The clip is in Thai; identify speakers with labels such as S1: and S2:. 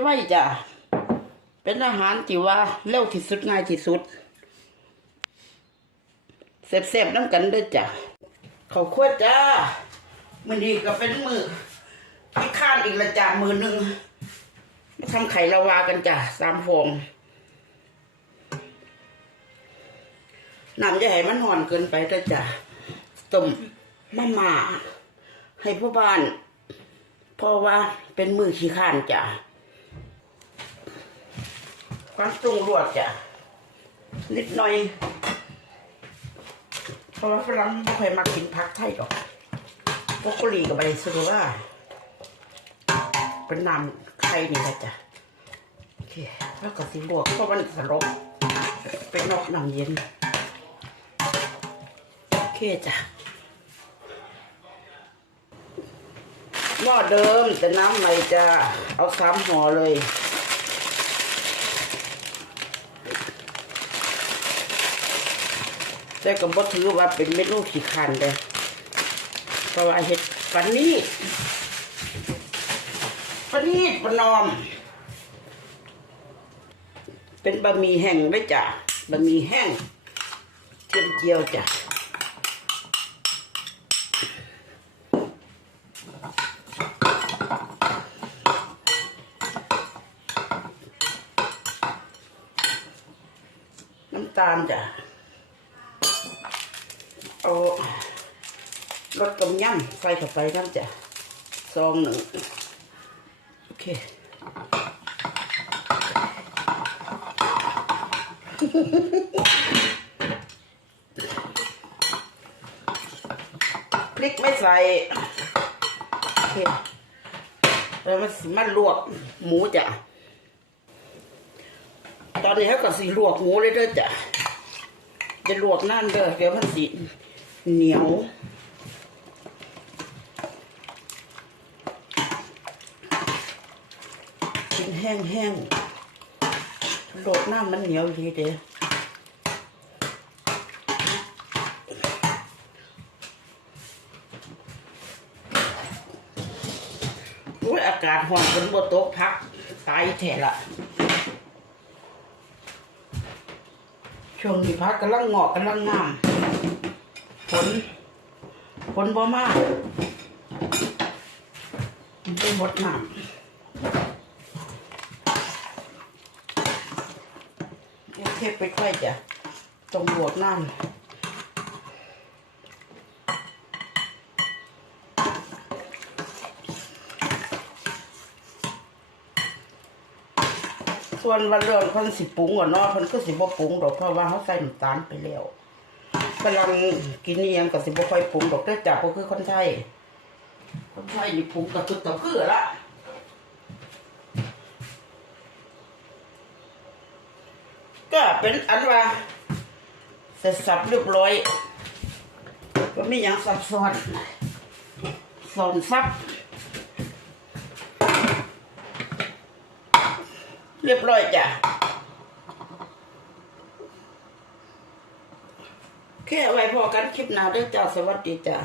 S1: ไว้ๆจ้ะ เป็นอาหารที่ว่าเร็วที่สุดง่ายที่สุดแซ่บๆน้ำกันด้อจ้ะเข้าวดจ้ามื้อนี้ก็เป็นมือที่ข้านอีกละจ้ะมือหนึ่งมาทำไข่ละวากันจ้ะสามฟองน้ำจะให้มันห่อนเกินไปด้อจ้ะต้มมะม่าให้ผู้บ้านเพราะว่าเป็นมือขี้ข้านจ้ะ ความปรุงรสจ้ะนิดหน่อย เพราะว่าฝรั่งไม่ค่อยมากินผักไทยหรอกพวกกะหรี่กับใบซื้อว่า เป็นน้ำไข่นี่แหละจ้ะโอเคแล้วก็สิบวกเพราะมันสลบเป็นนอกน้ำเย็น โอเคจ้ะหม้อเดิมแต่น้ำใหม่จะเอาสามห่อเลย แต่ก็บ่ถือว่าเป็นเมนูขี้ขันเลยเพราะว่าเห็ดปานนี้ปานนี้ปนอม เป็นบะหมี่แห้งด้วยจ้ะบะหมี่แห้งเจียวเจียวจ้ะน้ำตาลจ้ะ เอารสต้มยำใส่เข้าไปน้ำจ้ะซองหนึ่งโอเคพริกไม่ใส่โอเคแล้วมันสิมาลวกหมูจ้ะตอนนี้เขาก็สิลวกหมูเลยเด้อจ้ะจะลวกนั่นเด้อเดี๋ยวมันสิ เหนียวกินแห้งแห้งๆโหลดน้ำมันเหนียวดีเด้อุ้ยอากาศห่อนเป็นบตกพัก ตายแท้ละช่วงที่พักกำลังงอกกำลังงาม ผล ผลบ่มากมันเป็นบดน้ำโอเคไปค่อยจ้ะตรงบวกน้ำส่วนวันเดือนคนสิปรุงก่อนเนาะคนก็สิบ่ปรุงดอกเพราะว่าเขาใส่น้ำตาลไปแล้ว กำลังกินเนียงก็สิบค่อยปรุงดอกเด้อจ้ะเพราะคือคนไทย คนไทยนี่ปรุงกระตุกกระเพื่อละก็เป็นอันว่าเสร็จสับเรียบร้อยก็ไม่ยังซับซ้อนสอนซับ เรียบร้อยจ้ะ แค่ไว้พอกันคลิปหน้าเด้อจ้าสวัสดีจ้า